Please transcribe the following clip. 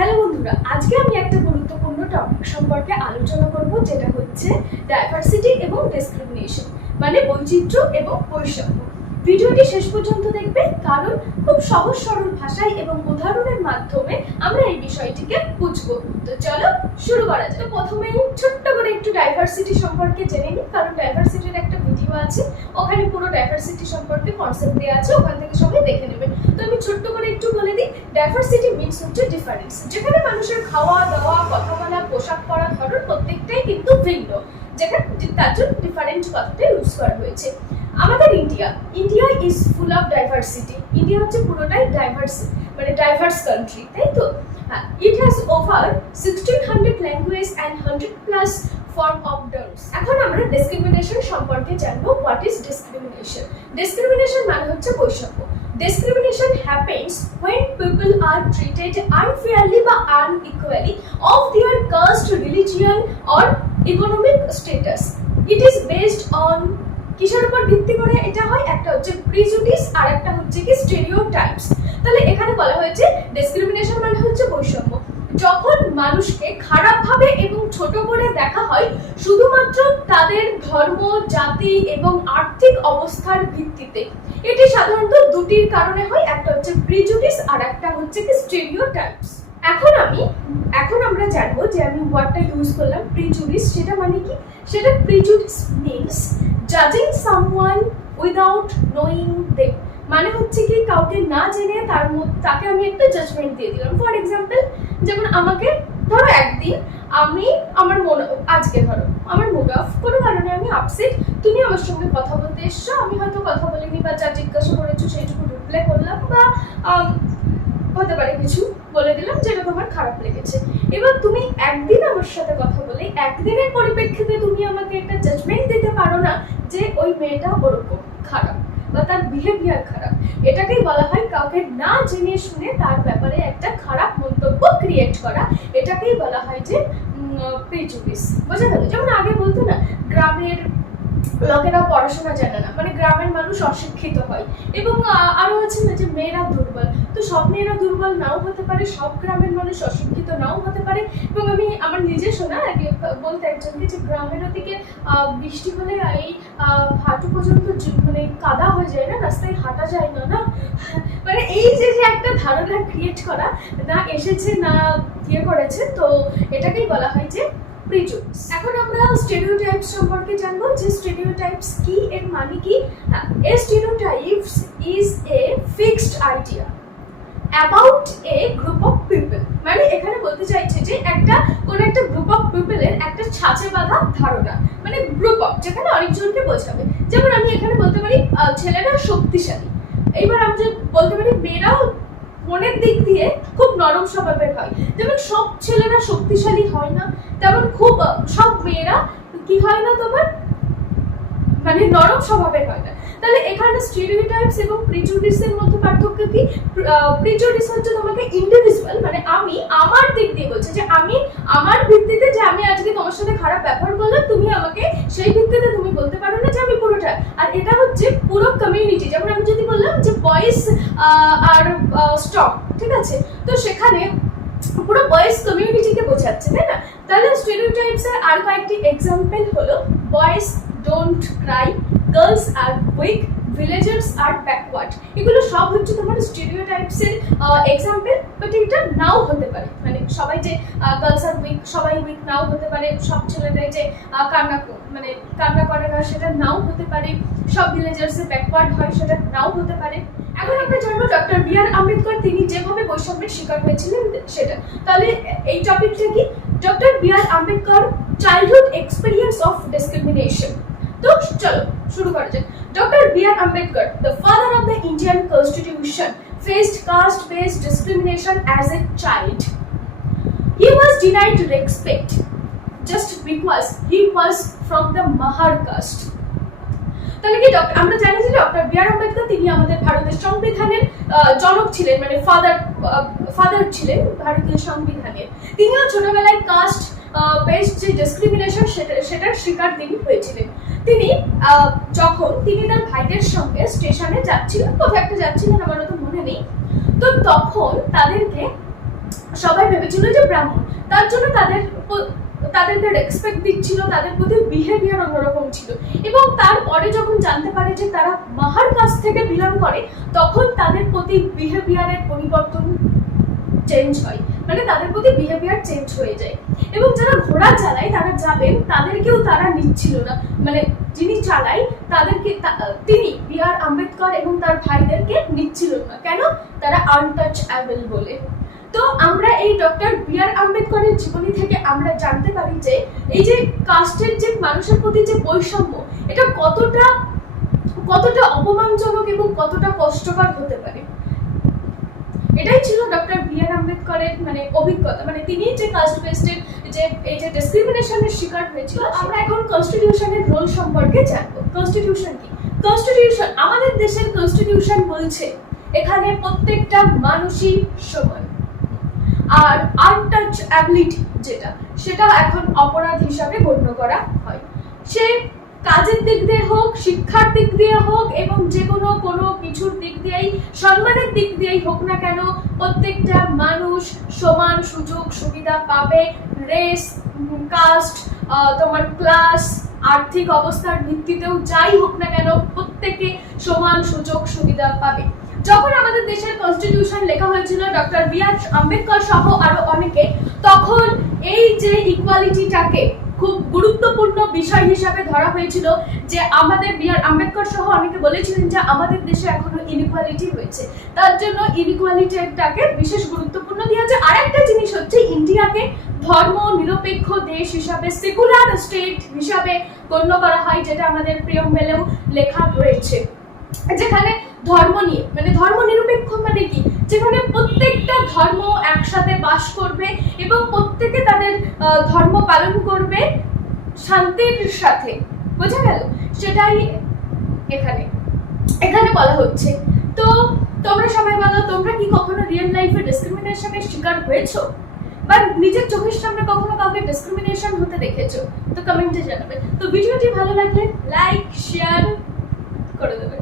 Hello বন্ধুরা, আজকে আমি একটা গুরুত্বপূর্ণ টপিক সম্পর্কে আলোচনা করব, যেটা হচ্ছে ডাইভার্সিটি এবং ডিসক্রিমিনেশন, মানে বৈচিত্র্য এবং বৈষম্য। ভিডিওটি শেষ পর্যন্ত দেখবে, কারণ খুব সহজ সরল ভাষায় এবং উদাহরণের মাধ্যমে আমরা এই বিষয়টিকে বুঝবো। তো চলো শুরু করা যাক। প্রথমেই ছোট্ট করে একটু ডাইভার্সিটি সম্পর্কে জেনে নিই, কারণ ডাইভার্সিটির একটা ভিডিও আছে, ওখানে পুরো ডাইভার্সিটি সম্পর্কে কনসেপ্ট দেওয়া আছে, ওখান থেকে সবাই দেখে নেবে। তো আমি ছোট্ট করে একটু বলে দিই, ডাইভার্সিটি মিনস হচ্ছে ডিফারেন্স, যেখানে মানুষের খাওয়া দাওয়া, কথা বলা, পোশাক পরার ধরন প্রত্যেকটাই কিন্তু ভিন্ন, যেখানে তার জন্য ডিফারেন্ট কথাটা ইউজ করা হয়েছে। আমাদের India is full of diversity. India হচ্ছে পুরোটাই ডাইভার্স কান্ট্রি, তাই তো? হ্যাঁ, it has over 1600 language and 100+ form of terms. এখন আমরা ডিসক্রিমিনেশন সম্পর্কে জানবো। What is discrimination? ডিসক্রিমিনেশন মানে হচ্ছে বৈষম্য। Discrimination happens when people are treated unfairly বা unequally of their caste, religion or economic status. It is based on কিসের উপর ভিত্তি করে এটা হয়? একটা হচ্ছে প্রিজুডিস আর একটা হচ্ছে কি স্টেরিওটাইপস। তাহলে এখানে বলা হয়েছে ডিসক্রিমিনেশন মানে হচ্ছে বৈষম্য, যখন মানুষকে খারাপভাবে এবং ছোট করে দেখা হয় শুধুমাত্র তাদের ধর্ম, জাতি এবং আর্থিক অবস্থার ভিত্তিতে। এটি সাধারণত দুটির কারণে হয়, একটা হচ্ছে প্রিজুডিস আর একটা হচ্ছে কি স্টেরিওটাইপস। এখন আমরা জানবো যে আমি ওয়ার্ডটা ইউজ করলাম প্রিজুডিস, সেটা মানে কি? সেটা প্রিজুডিস মিন্স জাজিং সামওয়ান উইদাউট নোয়িং দেম, মানে হচ্ছে কি কাউকে না জেনে তাকে আমি একটা জাজমেন্ট দিয়ে দিলাম। ফর এক্সাম্পল, যেমন আমাকে ধরো একদিন আজকে ধরো আমার মুড অফ, কোনো কারণে আমি আপসেট, তুমি আমার সঙ্গে কথা বলতে এসছো, আমি হয়তো কথা বলিনি বা যা জিজ্ঞাসা করেছো সেইটুকু রিপ্লাই করলাম, বা হতে পারে কিছু বলে দিলাম যেটা তোমার খারাপ লেগেছে। এবার তুমি একদিন আমার সাথে কথা বলে একদিনের পরিপ্রেক্ষিতে তুমি আমাকে একটা জাজমেন্ট দিতে পারো না যে ওই মেয়েটা ওরকম খারাপ বা তার বিহেভিয়ার খারাপ। এটাকেই বলা হয় কাউকে না জেনে শুনে তার ব্যাপারে একটা খারাপ মন্তব্য ক্রিয়েট করা। এটাকেই বলা হয় যে প্রিজুডিস। বোঝা গেল? যেমন আগে বলতো না, গ্রামের লোকেরা পড়াশোনা জানে না, মানে গ্রামের মানুষ অশিক্ষিত হয়, এবং আরো আছে না যে মেয়েরা দুর্বল। তো সব মেয়েরা দুর্বল নাও হতে পারে, সব গ্রামের মানুষ অশিক্ষিত নাও হতে পারে। এবং আমি আমার নিজে শোনা আগে বলতে একজনকে যে গ্রামের ওদিকে বৃষ্টি হলে এই হাঁটু পর্যন্ত মানে কাদা হয়ে যায় না, রাস্তায় হাঁটা যায় না, মানে এই যে একটা ধারণা ক্রিয়েট করা, না এসেছে না ইয়ে করেছে, তো এটাকেই বলা হয় যে প্রিজুডিস। এখন আমরা স্টেরিওটাইপস সম্পর্কে জানবো, যে স্টেরিওটাইপস কি, এর মানে কি? A stereotypes is a fixed idea about a group of people. মানে এখানে বলতে চাইছে যে কোন একটা গ্রুপ অফ পিপলের একটা ছাঁচে বাঁধা ধারণা, মানে গ্রুপ অফ, যেখানে অনেকজনকে বোঝাবে। যেমন আমি এখানে বলতে পারি ছেলেরা শক্তিশালী, এইবার আমি যে বলতে পারি মেয়েরাও মনের দিক দিয়ে খুব নরম স্বভাবের হয়। যেমন সব ছেলেরা শক্তিশালী হয় না, তেমন সব মেয়েরা কি হয় না, তোমার মানে নরম স্বভাবের হয় না। তাহলে এখানে স্টেরিওটাইপস এবং প্রিজুডিসের মধ্যে পার্থক্য কি? প্রিজুডিস হচ্ছে তোমাকে ইন্ডিভিজুয়াল, মানে আমি আমার দিক দিয়ে বলছি যে আমি আমার ভিত্তিতে, যে আমি আজকে তোমার সাথে খারাপ ব্যবহার করলাম, তুমি আমাকে সেই ভিত্তিতে তুমি বলতে পারো না যে আমি পুরোটা। আর এটা হচ্ছে পুরো কমিউনিটি। যেমন আমি যদি বললাম যে বয়েজ আর স্ট্রং, ঠিক আছে, তো সেখানে পুরো বয়েজ কমিউনিটিকে বোঝাচ্ছে, তাই না? তাহলে স্টেরিওটাইপসের আর কয়েকটি এক্সাম্পল হলো boys don't cry, girls are weak, villagers are backward. এগুলো সব হচ্ছে তোমার স্টেরিওটাইপসের এক্সাম্পল। বাট এটা নাও হতে পারে, মানে সবাই যে গার্লস আর উইক, সবাই উইক নাও হতে পারে। সব ছেলেরাই যে কান্না করে না, সেটা নাও হতে পারে। সব ভিলেজার্সে ব্যাকওয়ার্ড হয়, সেটা নাও হতে পারে। এখন আমরা জানবো ডক্টর বি.আর. আম্বেদকর তিনি যেভাবে বৈষম্যের শিকার হয়েছিলেন সেটা। তাহলে এই টপিকটা কি? Doctor B.R.. Ambedkar childhood experience of discrimination. তো চলো শুরু করা যাক। Doctor B.R.. Ambedkar, the father of the Indian Constitution, faced caste-based discrimination as a child. He was denied respect just because he was from the Mahar caste. তাহলে কি আমরা জানি যে ডক্টর বি.আর. আম্বেদকর তিনি আমাদের ভারতের সংবিধানের জনক ছিলেন, মানে ফাদার ছিলেন ভারতীয় সংবিধানের। তিনিও ছোটবেলায় কাস্ট বেসড যে ডিসক্রিমিনেশন সেটার শিকার তিনি হয়েছিলেন। যখন তিনি তার ভাইদের সঙ্গে স্টেশনে যাচ্ছিলেন, কোথাও একটা যাচ্ছিলেন, আমার তো মনে নেই, তো তখন তাদেরকে সবাই ভেবেছিল যে ব্রাহ্মণ, তার জন্য তাদেরকে রেসপেক্ট দিচ্ছিল, তাদের প্রতি বিহেভিয়ার অন্যরকম ছিল। এবং তারপরে যখন জানতে পারে যে তারা মাহার কাছ থেকে বিলং করে, তখন তাদের প্রতি বিহেভিয়ারের পরিবর্তন চেঞ্জ হয়, মানে তাদের প্রতি বিহেভিয়ার চেঞ্জ হয়ে যায়। এবং যারা ঘোড়া চালায় তারা যাবেন, তাদেরকেও তারা নিচ্ছিল না, মানে যিনি চালায় তাদেরকে তিনি বি.আর. আম্বেদকর এবং তার ভাইদেরকে নিচ্ছিল না। কেন? তারা আনটাচেবল বলে। তো আমরা এই ডক্টর বি.আর. আম্বেদকরের জীবনী থেকে আমরা জানতে পারি যে এই যে কাস্টের যে মানুষের প্রতি যে বৈষম্য, এটা কতটা অপমানজনক এবং কতটা কষ্টকর হতে পারে। এটাই ছিল ডক্টর বি.আর. আম্বেদকরের মানে অভিজ্ঞতা, মানে তিনি যে কাস্ট বেসডের যে এই যে ডিসক্রিমিনেশনের শিকার হয়েছিল। আমরা এখন কনস্টিটিউশনের রোল সম্পর্কে জানবো। কনস্টিটিউশন কি? কনস্টিটিউশন, আমাদের দেশের কনস্টিটিউশন বলছে এখানে প্রত্যেকটা মানুষই সমান। আর আনটাচেবিলিটি সেটা এখন অপরাধ হিসাবে গণ্য করা হয়। সে কাজের দিক দিয়ে হোক, শিক্ষার দিক দিয়ে হোক, এবং যে কোনো কিছুর দিক দিয়েই, সম্মানের দিক দিয়েই হোক না কেন, প্রত্যেকটা মানুষ সমান সুযোগ সুবিধা পাবে। রেস, কাস্ট, তোমার ক্লাস, আর্থিক অবস্থার ভিত্তিতেও যাই হোক না কেন, প্রত্যেকে সমান সুযোগ সুবিধা পাবে। যখন আমাদের দেশের কনস্টিটিউশন লেখা হয়েছিল ডক্টর বি.আর. আম্বেদকর সহ আরো অনেকে, তখন এই যে ইকুয়ালিটিটাকে খুব গুরুত্বপূর্ণ বিষয় হিসাবে ধরা হয়েছিল। যে আমাদের বি.আর. আম্বেদকর সহ অনেকে বলেছিলেন যে আমাদের দেশে এখনো ইনইকুয়ালিটি রয়েছে, তার জন্য ইনইকুয়ালিটিটাকে বিশেষ গুরুত্বপূর্ণ দেওয়া হচ্ছে। আরেকটা জিনিস হচ্ছে, ইন্ডিয়াকে ধর্ম নিরপেক্ষ দেশ হিসাবে, সেকুলার স্টেট হিসাবে গণ্য করা হয়, যেটা আমাদের প্রিয়ম্বেলেও লেখা রয়েছে। যেখানে ধর্ম নিয়ে, মানে ধর্ম নিরপেক্ষ মানে কি, যেখানে প্রত্যেকটা ধর্ম একসাথে বাস করবে এবং প্রত্যেকে তাদের ধর্ম পালন করবে শান্তির সাথে। বোঝা গেল? সেটাই এখানে বলা হচ্ছে। তো তোমরা সবাই বলো, তোমরা কি কখনো রিয়েল লাইফে ডিসক্রিমিনেশনের শিকার হয়েছো, বা নিজের চোখের সামনে কখনো কাউকে ডিসক্রিমিনেশন হতে দেখেছো? তো কমেন্টে জানাবে। তো ভিডিওটি ভালো লাগলে লাইক শেয়ার করে দেবে।